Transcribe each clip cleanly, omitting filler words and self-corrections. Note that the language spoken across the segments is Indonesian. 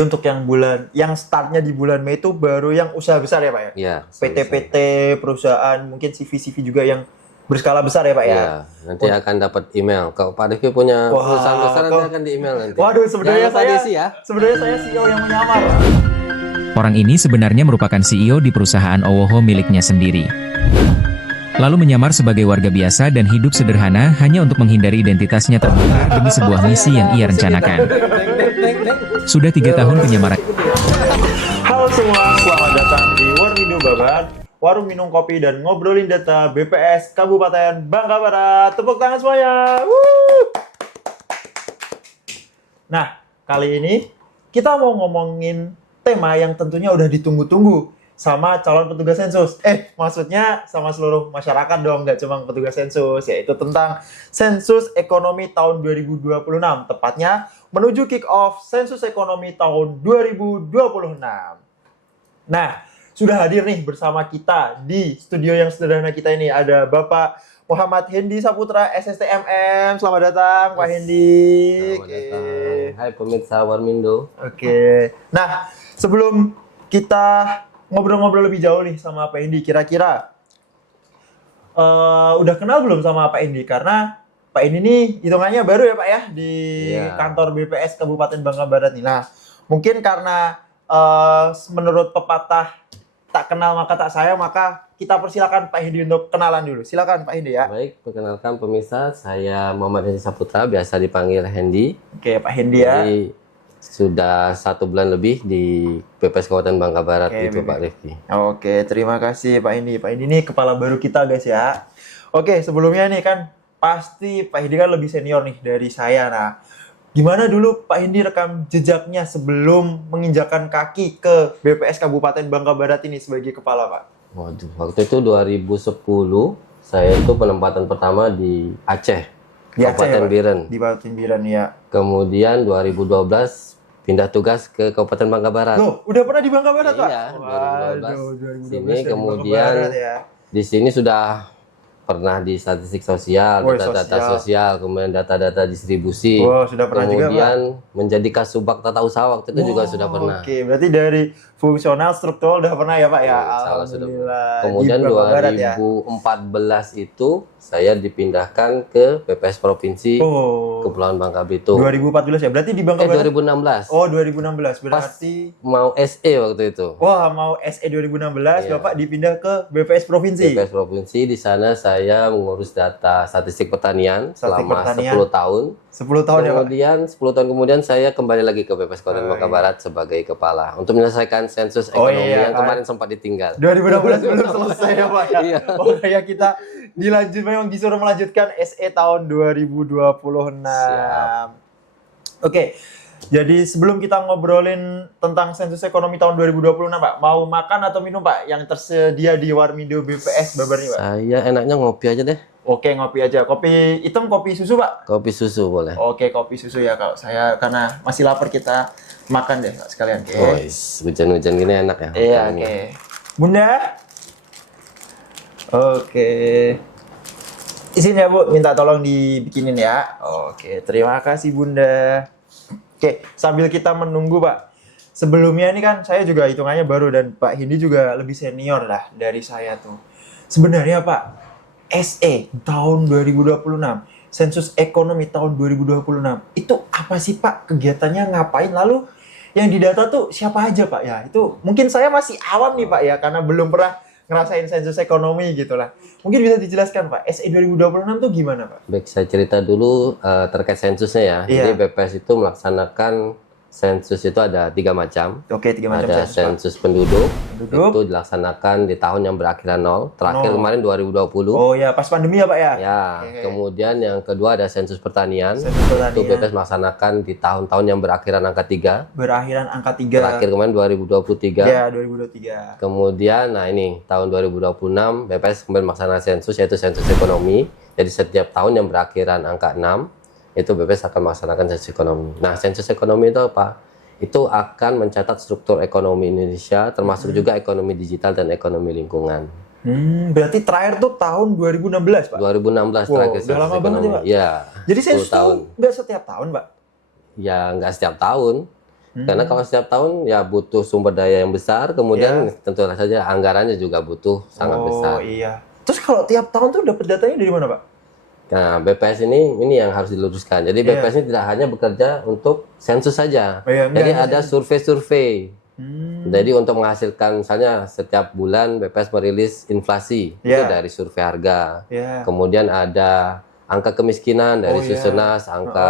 Untuk yang startnya di bulan Mei itu baru yang usaha besar ya Pak ya? Iya. PT-PT, perusahaan, mungkin CV-CV juga yang berskala besar ya Pak ya? Iya, nanti akan dapat email. Kalau Pak Rifki punya perusahaan besar nanti akan di email nanti. Waduh, sebenarnya saya CEO yang menyamar. Orang ini sebenarnya merupakan CEO di perusahaan Owoho miliknya sendiri. Lalu menyamar sebagai warga biasa dan hidup sederhana hanya untuk menghindari identitasnya terbongkar demi sebuah misi yang ia rencanakan. Sudah 3 tahun penyamaran. Halo semua, selamat datang di Warmindo Babat, warung minum kopi dan ngobrolin data BPS Kabupaten Bangka Barat. Tepuk tangan semuanya. Woo! Nah, kali ini kita mau ngomongin tema yang tentunya udah ditunggu-tunggu sama calon petugas sensus. Maksudnya sama seluruh masyarakat dong, nggak cuma petugas sensus, yaitu tentang sensus ekonomi tahun 2026. Tepatnya menuju kick off sensus ekonomi tahun 2026. Nah, sudah hadir nih bersama kita di studio yang sederhana kita ini. Ada Bapak Muhammad Hendy Saputra, SSTMM. Selamat datang, Pak Hendy. Selamat datang. Hai pemirsa Warmindo. Oke. Nah, sebelum kita ngobrol-ngobrol lebih jauh nih sama Pak Hendy, kira-kira udah kenal belum sama Pak Hendy? Karena Pak Hendy ini hitungannya baru ya Pak ya di kantor BPS Kabupaten Bangka Barat nih. Nah, mungkin karena menurut pepatah tak kenal maka tak sayang, maka kita persilakan Pak Hendy untuk kenalan dulu. Silakan Pak Hendy ya. Baik, perkenalkan pemirsa, saya Muhammad Hendy Saputra, biasa dipanggil Hendy. Oke, Pak Hendy ya. Jadi, sudah 1 bulan lebih di BPS Kabupaten Bangka Barat itu Pak Rifki. Oke, terima kasih Pak Hendy. Pak Hendy ini kepala baru kita guys ya. Oke, sebelumnya nih kan pasti Pak Hendy kan lebih senior nih dari saya. Nah, gimana dulu Pak Hendy rekam jejaknya sebelum menginjakan kaki ke BPS Kabupaten Bangka Barat ini sebagai kepala Pak? Waduh, waktu itu 2010 saya itu penempatan pertama di Aceh, Kabupaten Biren. Di Kabupaten Biren ya. Kemudian 2012 pindah tugas ke Kabupaten Bangka Barat. Loh, udah pernah di Bangka Barat Pak? Iya, 2012. Sini kemudian ya. Di sini sudah pernah di statistik sosial, data-data sosial, kemudian data-data distribusi. Sudah pernah kemudian juga, menjadi kasubag tata usaha waktu itu juga sudah pernah. Oke, berarti dari fungsional struktural udah pernah ya Pak ya? Alhamdulillah. Kemudian 2014 itu saya dipindahkan ke BPS Provinsi Kepulauan Bangka Belitung. 2014 ya? Berarti di Bangka Barat? 2016. Oh, 2016. Berarti mau SE waktu itu. Wah, mau SE 2016, Bapak dipindah ke BPS Provinsi. BPS Provinsi, di sana saya mengurus data statistik pertanian selama 10 tahun. 10 tahun ya Pak? Kemudian 10 tahun kemudian saya kembali lagi ke BPS Kabupaten Bangka Barat sebagai kepala untuk menyelesaikan sensus ekonomi yang kemarin sempat ditinggal. 2016 belum selesai ya Pak ya? Iya. Oh ya, kita memang disuruh melanjutkan SE tahun 2026. Siap. Oke, jadi sebelum kita ngobrolin tentang sensus ekonomi tahun 2026 Pak, mau makan atau minum Pak yang tersedia di Warmindo BPS Babar nih Pak? Saya enaknya ngopi aja deh. Oke, ngopi aja. Kopi hitam, kopi susu Pak? Kopi susu boleh. Oke, kopi susu ya kalau saya, karena masih lapar kita makan deh Pak, sekalian. Hujan-hujan gini enak ya. Iya, oke. Bunda? Oke. Izin ya Bu, minta tolong dibikinin ya. Oke, terima kasih Bunda. Oke, sambil kita menunggu Pak. Sebelumnya ini kan saya juga hitungannya baru dan Pak Hendy juga lebih senior lah dari saya tuh. Sebenarnya Pak, SE tahun 2026, sensus ekonomi tahun 2026, itu apa sih Pak? Kegiatannya ngapain? Lalu yang didata tuh siapa aja Pak ya? Itu mungkin saya masih awam nih Pak ya, karena belum pernah ngerasain sensus ekonomi gitu lah. Mungkin bisa dijelaskan Pak, SE 2026 tuh gimana Pak? Baik, saya cerita dulu terkait sensusnya ya. Jadi BPS itu melaksanakan sensus itu ada 3 macam. Oke, 3 macam. Ada sensus penduduk. Itu dilaksanakan di tahun yang berakhiran 0. Terakhir kemarin 2020. Oh ya, pas pandemi ya Pak ya? Ya, kemudian yang kedua ada sensus pertanian. Itu BPS melaksanakan di tahun-tahun yang berakhiran angka 3. Berakhiran angka 3. Terakhir kemarin 2023. Ya, 2023. Kemudian, nah ini tahun 2026 BPS kemudian melaksanakan sensus, yaitu sensus ekonomi. Jadi setiap tahun yang berakhiran angka 6 itu BPS akan melaksanakan sensus ekonomi. Nah, sensus ekonomi itu apa? Itu akan mencatat struktur ekonomi Indonesia, termasuk juga ekonomi digital dan ekonomi lingkungan. Berarti terakhir tuh tahun 2016, Pak? 2016 terakhir. Udah lama banget ya, Pak? Ya. Jadi sensus tuh nggak setiap tahun, Pak? Ya, nggak setiap tahun. Karena kalau setiap tahun ya butuh sumber daya yang besar, kemudian tentu saja anggarannya juga butuh sangat besar. Oh iya. Terus kalau tiap tahun tuh dapat datanya dari mana, Pak? Nah, BPS ini yang harus diluruskan. Jadi BPS ini tidak hanya bekerja untuk sensus saja. Oh, iya, Jadi enggak, ada survei-survei. Jadi untuk menghasilkan, misalnya setiap bulan BPS merilis inflasi itu dari survei harga. Kemudian ada angka kemiskinan dari Susenas, angka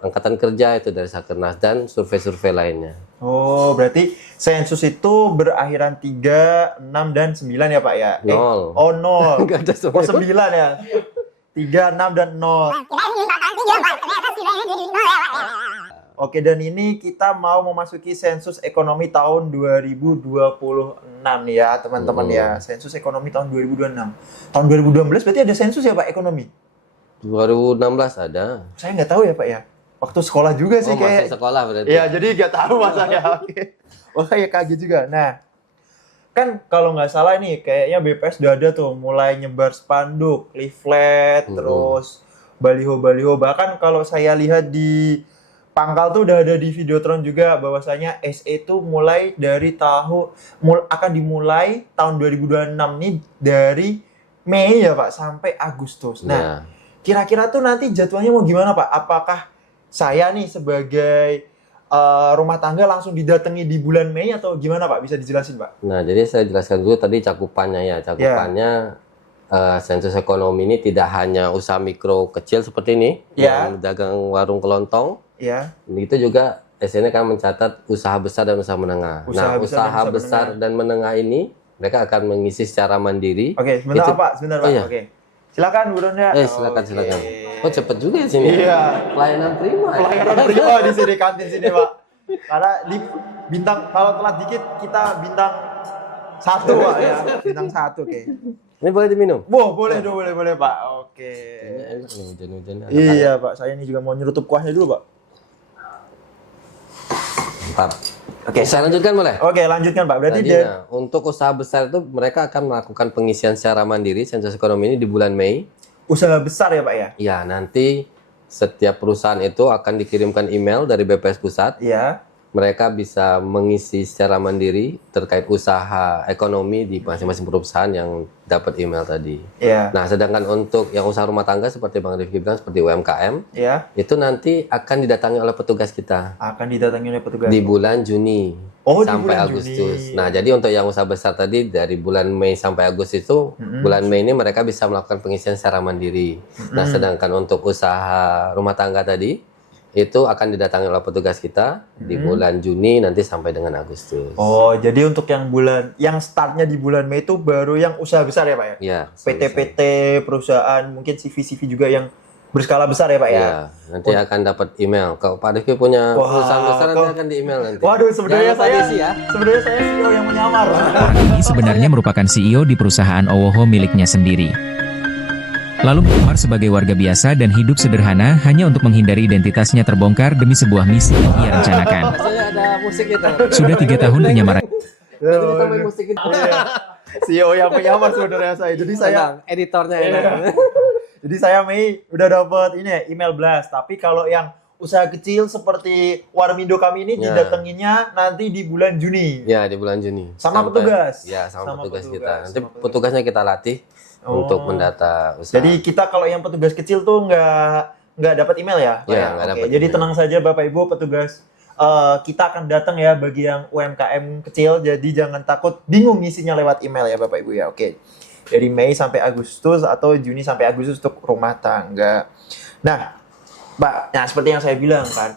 angkatan kerja itu dari Sakernas, dan survei-survei lainnya. Oh, berarti sensus itu berakhiran 3, 6, dan 9 ya, Pak ya? 0. Oh, 0. Nggak ada Oh, 9 ya? 3, 6, dan 0. Oke, dan ini kita mau memasuki sensus ekonomi tahun 2026 ya, teman-teman ya. Sensus ekonomi tahun 2026. Tahun 2012 berarti ada sensus ya, Pak, ekonomi? 2016 ada. Saya nggak tahu ya, Pak ya. Waktu sekolah juga sih kayak. Masih sekolah berarti. Iya, jadi nggak tahu masanya. Oke. Wah, kayak kaget juga. Nah, kan kalau nggak salah nih, kayaknya BPS udah ada tuh mulai nyebar spanduk, leaflet, terus baliho-baliho. Bahkan kalau saya lihat di Pangkal tuh udah ada di Videotron juga bahwasanya SE itu mulai dari akan dimulai tahun 2026 nih dari Mei ya, Pak, sampai Agustus. Nah, kira-kira tuh nanti jadwalnya mau gimana, Pak? Apakah saya nih sebagai rumah tangga langsung didatangi di bulan Mei atau gimana, Pak? Bisa dijelasin, Pak? Nah, jadi saya jelaskan dulu tadi cakupannya ya. Cakupannya sensus ekonomi ini tidak hanya usaha mikro kecil seperti ini, yang dagang warung kelontong. Itu juga SN kan mencatat usaha besar dan usaha menengah. Usaha besar dan menengah ini mereka akan mengisi secara mandiri. Oke, sebentar Pak, sebentar Pak. Oke. Silakan Bu Ronda. Silakan. Oh, cepet juga ya sini. Iya. Pelayanan prima. Pelayanan prima di sini, kantin sini, Pak. Karena di bintang, kalau telat dikit kita bintang 1, Pak ya. Bintang 1 oke. Ini boleh diminum? Boleh Pak. Oke. Ini enak nih hujan-hujan. Iya, Pak. Saya ini juga mau nyerutup kuahnya dulu, Pak. Mantap. Oke, saya lanjutkan boleh? Oke, lanjutkan Pak. Berarti untuk usaha besar itu mereka akan melakukan pengisian secara mandiri sensus ekonomi ini di bulan Mei. Usaha besar ya, Pak ya? Ya, nanti setiap perusahaan itu akan dikirimkan email dari BPS Pusat. Iya. Mereka bisa mengisi secara mandiri terkait usaha ekonomi di masing-masing perusahaan yang dapat email tadi. Iya. Nah, sedangkan untuk yang usaha rumah tangga seperti Bang Rifki bilang seperti UMKM, itu nanti akan didatangi oleh petugas kita. Akan didatangi oleh petugas di bulan Juni sampai Agustus. Nah, jadi untuk yang usaha besar tadi dari bulan Mei sampai Agustus itu, bulan Mei ini mereka bisa melakukan pengisian secara mandiri. Nah, sedangkan untuk usaha rumah tangga tadi itu akan didatangi oleh petugas kita di bulan Juni nanti sampai dengan Agustus. Oh, jadi untuk yang startnya di bulan Mei itu baru yang usaha besar ya, Pak ya? Iya. PT-PT, perusahaan, mungkin CV-CV juga yang berskala besar ya, Pak ya? Iya, nanti akan dapat email. Kalau Pak Rifki punya perusahaan besar nanti akan di email nanti. Waduh, sebenarnya saya CEO yang menyamar. Orang ini sebenarnya merupakan CEO di perusahaan Owoho miliknya sendiri. Lalu menyamar sebagai warga biasa dan hidup sederhana hanya untuk menghindari identitasnya terbongkar demi sebuah misi yang ia rencanakan. Saya ada musik itu. Sudah 3 tahun penyamaran. Nanti ditambahin musik itu. CEO yang menyamar sebenarnya saya. Jadi saya editornya enak. Jadi saya Mei udah dapat ini ya, email blast. Tapi kalau yang usaha kecil seperti Warmindo kami ini didatanginnya nanti di bulan Juni. Ya, di bulan Juni. Sama petugas. Ya, sama petugas kita. Nanti petugasnya kita latih untuk mendata usaha. Jadi kita kalau yang petugas kecil tuh nggak dapat email ya? Iya, nggak dapat. Jadi tenang saja Bapak Ibu petugas. Kita akan datang ya bagi yang UMKM kecil. Jadi jangan takut bingung ngisinya lewat email ya Bapak Ibu ya. Oke. Dari Mei sampai Agustus atau Juni sampai Agustus untuk rumah tangga. Nah, Pak, nah seperti yang saya bilang kan,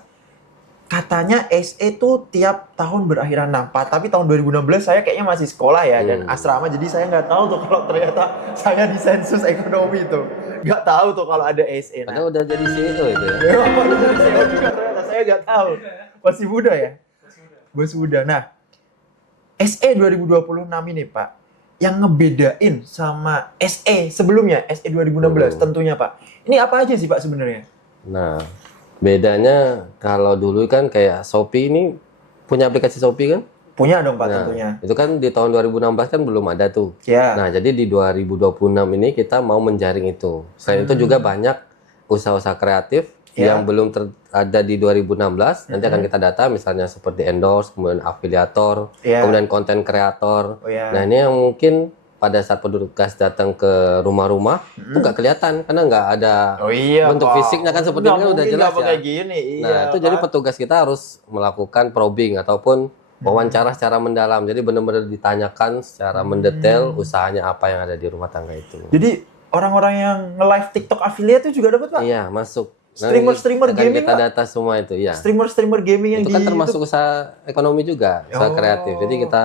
katanya SE tuh tiap tahun berakhiran 64, tapi tahun 2016 saya kayaknya masih sekolah ya dan asrama, jadi saya nggak tahu tuh kalau ternyata saya di sensus ekonomi tuh nggak tahu tuh kalau ada SE. Padahal udah jadi CEO itu ya. Ya, udah jadi CEO juga ternyata, saya nggak tahu. Masih muda ya? Masih muda. Nah, SE 2026 ini Pak, yang ngebedain sama SE sebelumnya, SE 2016 tentunya Pak. Ini apa aja sih Pak sebenarnya? Nah, bedanya kalau dulu kan kayak Shopee ini punya aplikasi Shopee kan? Punya dong Pak tentunya. Itu kan di tahun 2016 kan belum ada tuh. Ya. Nah, jadi di 2026 ini kita mau menjaring itu. Selain itu juga banyak usaha-usaha kreatif yang belum ada di 2016 nanti akan kita data misalnya seperti endorse, kemudian afiliator, Iya. kemudian konten kreator. Oh, iya. Nah, ini yang mungkin pada saat petugas datang ke rumah-rumah itu nggak kelihatan karena nggak ada Oh iya, bentuk Pak. fisiknya kan seperti Nggak ini kan udah mungkin jelas nggak ya. kayak gini. Nah, Iya, itu jadi Pak. petugas kita harus melakukan probing ataupun wawancara secara mendalam. Jadi benar-benar ditanyakan secara mendetail usahanya apa yang ada di rumah tangga itu. Jadi orang-orang yang nge-live TikTok affiliate itu juga dapat, Pak? Iya, masuk. Streamer-streamer akan gaming, kita Pak? data semua itu, ya. Streamer-streamer gaming yang Itu kan di termasuk YouTube. usaha ekonomi juga, usaha Oh. kreatif. Jadi kita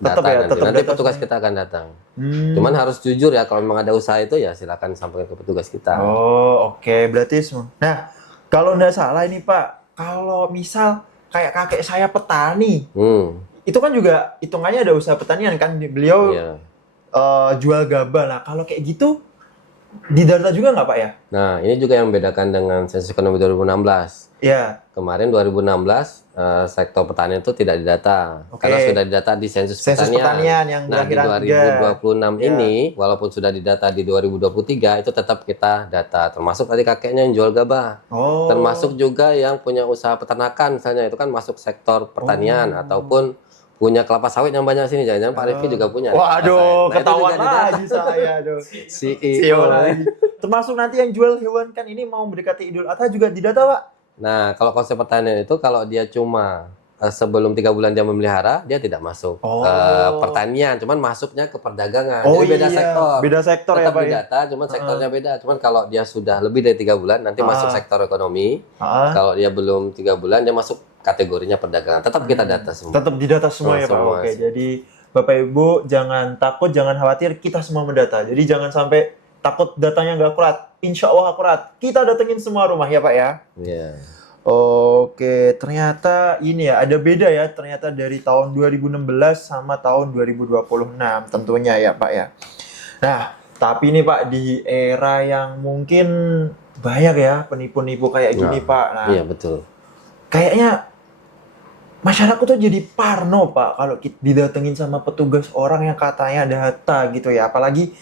Tetap data ya, nanti. tetap Nanti data petugas semuanya. kita akan datang. Hmm. Cuman harus jujur ya, kalau memang ada usaha itu ya silakan sampaikan ke petugas kita. Oh, oke. Berarti semua. Nah, kalau nggak salah ini, Pak, kalau misal kayak kakek saya petani, itu kan juga hitungannya ada usaha pertanian kan? Beliau Iya. jual gabah. Nah, kalau kayak gitu, didata juga nggak, Pak ya? Nah, ini juga yang membedakan dengan sensus ekonomi 2016. Ya. Kemarin 2016 sektor pertanian itu tidak didata Oke. karena sudah didata di sensus Sensus pertanian yang Nah, di diakhiran 2026 Ya. ini walaupun sudah didata di 2023 itu tetap kita data termasuk tadi kakeknya yang jual gabah. Oh. Termasuk juga yang punya usaha peternakan misalnya itu kan masuk sektor pertanian ataupun punya kelapa sawit yang banyak sini. Jangan-jangan Pak Rifki juga punya. Waduh, kelapa sawit. Nah, itu ketahuan juga didata. lagi saya, aduh. CEO. CEO lagi. Termasuk nanti yang jual hewan kan ini mau mendekati Idul Adha juga didata, Pak? Nah, kalau konsep pertanian itu kalau dia cuma sebelum 3 bulan dia memelihara, dia tidak masuk Oh. pertanian, cuman masuknya ke perdagangan. Oh, Jadi beda iya. sektor. Beda sektor ya, Tetap Pak ya? didata, cuman sektornya beda. Cuman kalau dia sudah lebih dari 3 bulan, nanti masuk sektor ekonomi. Ah. Kalau dia belum 3 bulan, dia masuk kategorinya perdagangan. Tetap kita data semua. Tetap didata semua ya, Pak. Semua. Oke, jadi Bapak Ibu jangan takut, jangan khawatir, kita semua mendata. Jadi jangan sampai takut datanya nggak akurat. Insya Allah akurat. Kita datengin semua rumah ya, Pak ya. Iya. Oke, ternyata ini ya, ada beda ya ternyata dari tahun 2016 sama tahun 2026 tentunya ya, Pak ya. Nah, tapi ini Pak di era yang mungkin banyak ya penipu-nipu kayak gini, Nah, Pak. Nah, Iya, betul. kayaknya masyarakat tuh jadi parno, Pak, kalau didatengin sama petugas orang yang katanya data gitu ya. Apalagi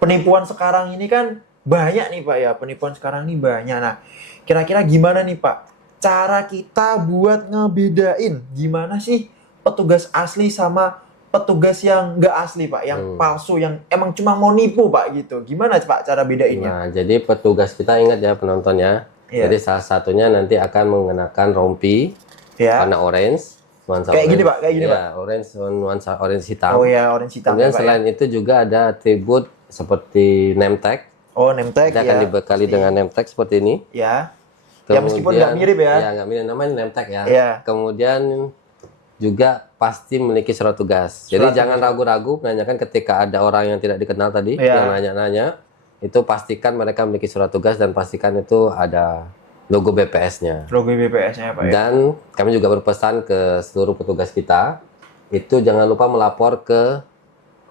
penipuan sekarang ini kan banyak nih, Pak ya. Penipuan sekarang ini banyak. Nah, kira-kira gimana nih, Pak? Cara kita buat ngebedain gimana sih petugas asli sama petugas yang nggak asli, Pak, yang palsu, yang emang cuma mau nipu, Pak, gitu. Gimana, Pak, cara bedainnya? Nah, jadi petugas kita ingat ya penontonnya. Iya. Jadi salah satunya nanti akan mengenakan rompi Ya. warna orange, nuansa Kayak orange. gini, Pak, kayak gini, Iya, orange nuansa orange hitam. Oh ya, orange hitam. Kemudian ya, Pak, ya. selain itu juga ada atribut seperti name tag. Oh, name tag Kita ya. akan dibekali pasti. dengan name tag seperti ini. Ya. Ya, meskipun nggak mirip ya. Iya, nggak mirip, namanya name tag ya. Iya. Kemudian juga pasti memiliki surat tugas. Jadi Surat jangan tugas. ragu-ragu menanyakan ketika ada orang yang tidak dikenal tadi Iya. yang nanya-nanya, itu pastikan mereka memiliki surat tugas dan pastikan itu ada logo BPS-nya. Logo BPS-nya, Pak ya. Dan kami juga berpesan ke seluruh petugas kita, itu jangan lupa melapor ke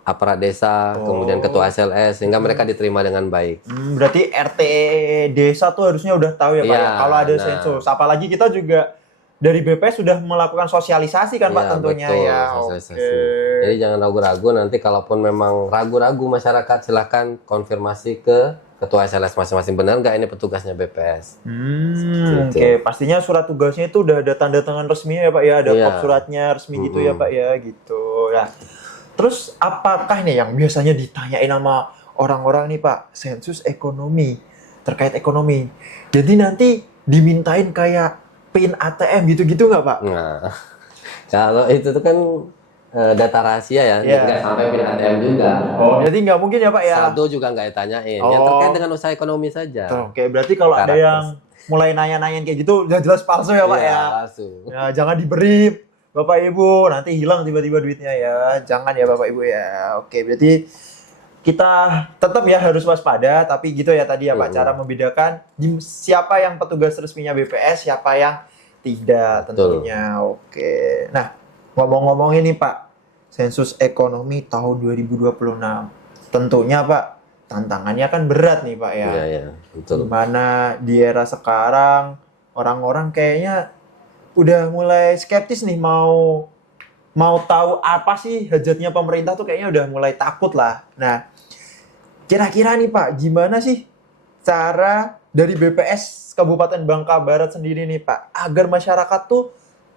aparat desa, kemudian ketua SLS, sehingga mereka diterima dengan baik. Berarti RT desa tuh harusnya udah tahu ya, Pak Iya, ya. Kalau ada nah. sensus, apalagi kita juga dari BPS sudah melakukan sosialisasi kan, Pak, Iya, tentunya betul, ya. sosialisasi. Oke. Jadi jangan ragu-ragu, nanti kalaupun memang ragu-ragu masyarakat, silahkan konfirmasi ke ketua SLS masing-masing, benar nggak ini petugasnya BPS. Seperti Oke, pastinya surat tugasnya itu udah ada tanda tangan resminya ya, Pak ya. Ada Iya. kop suratnya resmi gitu ya, Pak ya, gitu. Ya. Terus apakah nih yang biasanya ditanyain sama orang-orang nih, Pak, sensus ekonomi, terkait ekonomi. Jadi nanti dimintain kayak PIN ATM gitu-gitu nggak, Pak? Nah, kalau itu tuh kan data rahasia ya, Iya. nggak sampai PIN ATM juga. Oh, jadi nggak mungkin ya, Pak ya? Saldo juga nggak ditanyain, yang Oh. terkait dengan usaha ekonomi saja. Oke, berarti kalau ada Karakter. yang mulai nanya-nanyain kayak gitu, udah jelas palsu ya, Pak Iya, ya? palsu. Ya, jangan diberi Bapak Ibu, nanti hilang tiba-tiba duitnya ya. Jangan ya Bapak Ibu ya. Oke, berarti kita tetap ya harus waspada, tapi gitu ya tadi ya Pak, cara membedakan siapa yang petugas resminya BPS, siapa yang tidak tentunya. Oke. Nah, ngomong-ngomong ini Pak, sensus ekonomi tahun 2026. Tentunya Pak, tantangannya kan berat nih Pak ya. Iya, iya, betul. Dimana di era sekarang orang-orang kayaknya udah mulai skeptis nih mau tahu apa sih hajatnya pemerintah tuh kayaknya udah mulai takut lah. Nah, kira-kira nih Pak, gimana sih cara dari BPS Kabupaten Bangka Barat sendiri nih Pak, agar masyarakat tuh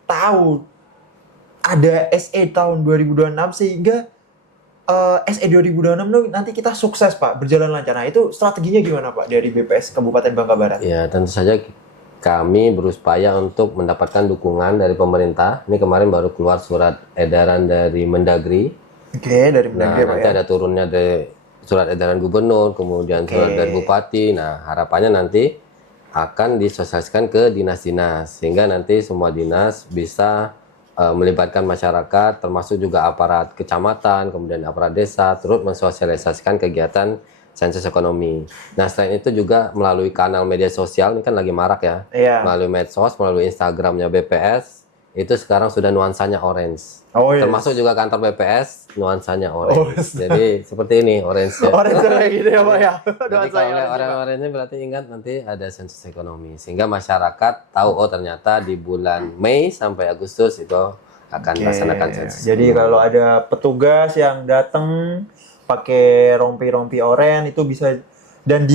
tahu ada SE tahun 2026 sehingga SE 2026 tuh nanti kita sukses Pak, berjalan lancar. Nah itu strateginya gimana Pak dari BPS Kabupaten Bangka Barat? Ya, tentu saja kami berupaya untuk mendapatkan dukungan dari pemerintah. Ini kemarin baru keluar surat edaran dari Mendagri. Oke, dari Nah, Mendagri Pak nanti ya. ada turunnya dari surat edaran gubernur, kemudian surat Oke. dari bupati. Nah, harapannya nanti akan disosialisasikan ke dinas-dinas, sehingga nanti semua dinas bisa melibatkan masyarakat, termasuk juga aparat kecamatan, kemudian aparat desa, turut mensosialisasikan kegiatan sensus ekonomi. Nah, selain itu juga melalui kanal media sosial, ini kan lagi marak ya, Iya. melalui medsos, melalui Instagramnya BPS, itu sekarang sudah nuansanya orange. Oh iya. Termasuk juga kantor BPS, nuansanya Oh, orange. Jadi seperti ini, orange ya. Orange kayak gitu ya Pak ya. Jadi kalau lihat orang-orangnya berarti ingat nanti ada sensus ekonomi. Sehingga masyarakat tahu, oh ternyata di bulan Mei sampai Agustus itu akan dilaksanakan sensus. Jadi kalau ada petugas yang datang pakai rompi-rompi oranye itu bisa, dan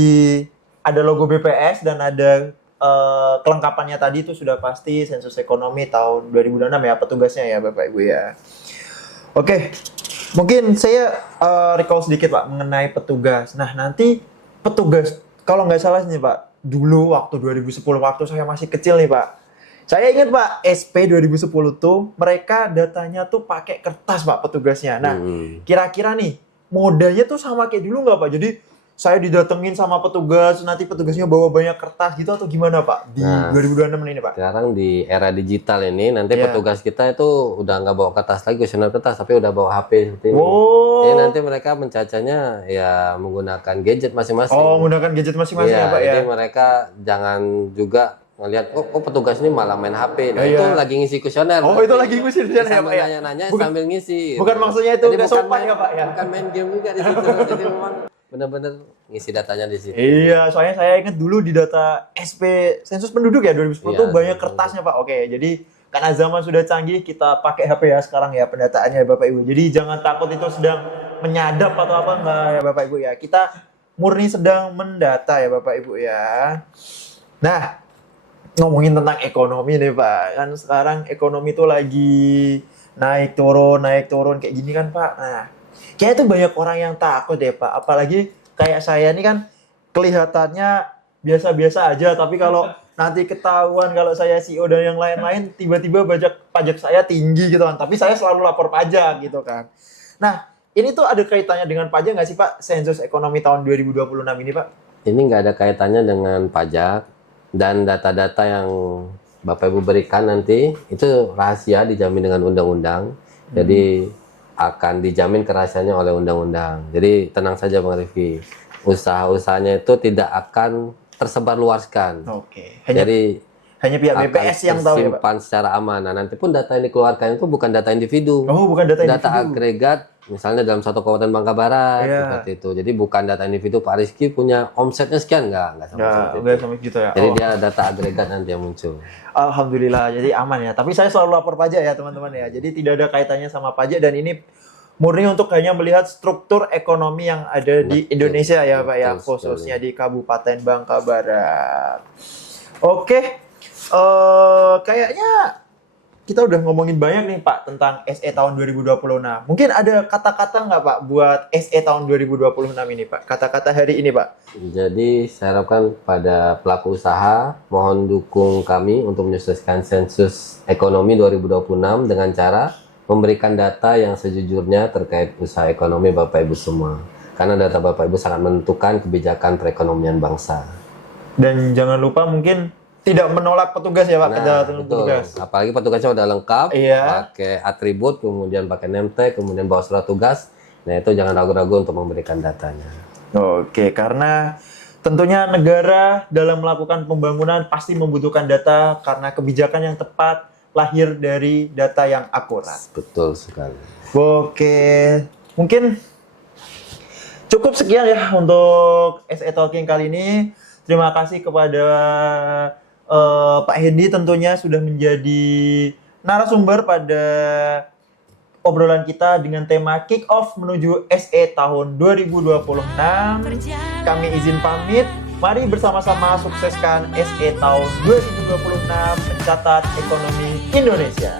ada logo BPS dan ada kelengkapannya tadi itu sudah pasti sensus ekonomi tahun 2026 ya petugasnya ya Bapak Ibu ya. Oke, mungkin saya recall sedikit Pak mengenai petugas. Nah nanti petugas kalau nggak salah nih Pak, dulu waktu 2010 waktu saya masih kecil nih Pak. Saya ingat Pak, SP 2010 tuh mereka datanya tuh pakai kertas Pak petugasnya. Nah, kira-kira nih modanya tuh sama kayak dulu nggak Pak? Jadi saya didatengin sama petugas, nanti petugasnya bawa banyak kertas gitu atau gimana Pak di 2026 ini Pak? Sekarang di era digital ini nanti Iya. petugas kita itu udah nggak bawa kertas lagi, kuesioner kertas, tapi udah bawa HP seperti ini. Oh. Jadi nanti mereka mencacanya ya menggunakan gadget masing-masing. Oh, menggunakan gadget masing-masing Iya, ya Pak ya? jadi mereka jangan juga ngelihat kok petugas ini malah main HP. Nah, Iya. itu lagi ngisi kuesioner. Oh, itu lagi ngisi kuesioner ya, Pak, ya? Nanya-nanya Bukan- sambil ngisi. bukan maksudnya itu Jadi nggak bukan sopan main, ya, Pak, ya? Bukan main game juga di situ. Jadi memang benar-benar ngisi datanya di situ. Iya, soalnya saya ingat dulu di data SP sensus penduduk ya 2010 Iya, tuh banyak sensus kertasnya Pak. Oke, jadi karena zaman sudah canggih kita pakai HP ya sekarang ya pendataannya Bapak Ibu. Jadi jangan takut itu sedang menyadap atau apa enggak ya Bapak Ibu ya. Kita murni sedang mendata ya Bapak Ibu ya. Nah, ngomongin tentang ekonomi nih Pak. Kan sekarang ekonomi tuh lagi naik turun kayak gini kan Pak. Nah, kayaknya tuh banyak orang yang takut ya Pak. Apalagi kayak saya ini kan kelihatannya biasa-biasa aja, tapi kalau nanti ketahuan kalau saya CEO dan yang lain-lain, tiba-tiba pajak saya tinggi gitu kan. Tapi saya selalu lapor pajak gitu kan. Nah, ini tuh ada kaitannya dengan pajak nggak sih Pak? Sensus ekonomi tahun 2026 ini Pak? Ini nggak ada kaitannya dengan pajak, dan data-data yang Bapak Ibu berikan nanti itu rahasia, dijamin dengan undang-undang. Jadi akan dijamin kerahasiaannya oleh undang-undang. Jadi tenang saja Bang Rifki. Usaha-usahanya itu tidak akan tersebar luaskan. Oke. Jadi Hanya pihak akan BPS yang tahu ya Pak? tersimpan secara aman. Nah, nanti pun data yang dikeluarkan itu bukan data individu. Oh, bukan data individu. Agregat, misalnya dalam satu kabupaten Bangka Barat, Iya. seperti itu. Jadi bukan data individu, Pak Rizky punya omsetnya sekian, enggak sama Ya, seperti udah itu. sampai gitu ya. Jadi Oh. dia data agregat nanti yang muncul. Alhamdulillah, jadi aman ya. Tapi saya selalu lapor pajak ya teman-teman ya. Jadi tidak ada kaitannya sama pajak dan ini murni untuk hanya melihat struktur ekonomi yang ada di Betul, Indonesia ya Pak ya, betul khususnya di Kabupaten Bangka Barat. Oke, kayaknya kita udah ngomongin banyak nih Pak tentang SE tahun 2026. Mungkin ada kata-kata nggak Pak buat SE tahun 2026 ini Pak? Kata-kata hari ini Pak? Jadi saya harapkan pada pelaku usaha, mohon dukung kami untuk menyukseskan sensus ekonomi 2026 dengan cara memberikan data yang sejujurnya terkait usaha ekonomi Bapak Ibu semua. Karena data Bapak Ibu sangat menentukan kebijakan perekonomian bangsa. Dan jangan lupa mungkin tidak menolak petugas ya Pak, Nah, kedatangan betul. petugas. Apalagi petugasnya udah lengkap, Iya. pakai atribut, kemudian pakai name tag, kemudian bawa surat tugas. Nah, itu jangan ragu-ragu untuk memberikan datanya. Oke, karena tentunya negara dalam melakukan pembangunan pasti membutuhkan data karena kebijakan yang tepat lahir dari data yang akurat. Betul sekali. Oke, mungkin cukup sekian ya untuk SE Talking kali ini. Terima kasih kepada Pak Hendy tentunya sudah menjadi narasumber pada obrolan kita dengan tema Kick Off menuju SE tahun 2026. Kami izin pamit. Mari bersama-sama sukseskan SE tahun 2026 mencatat ekonomi Indonesia.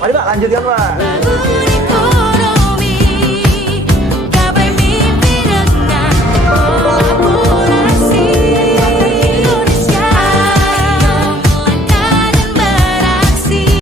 Mari Pak, lanjutkan Pak.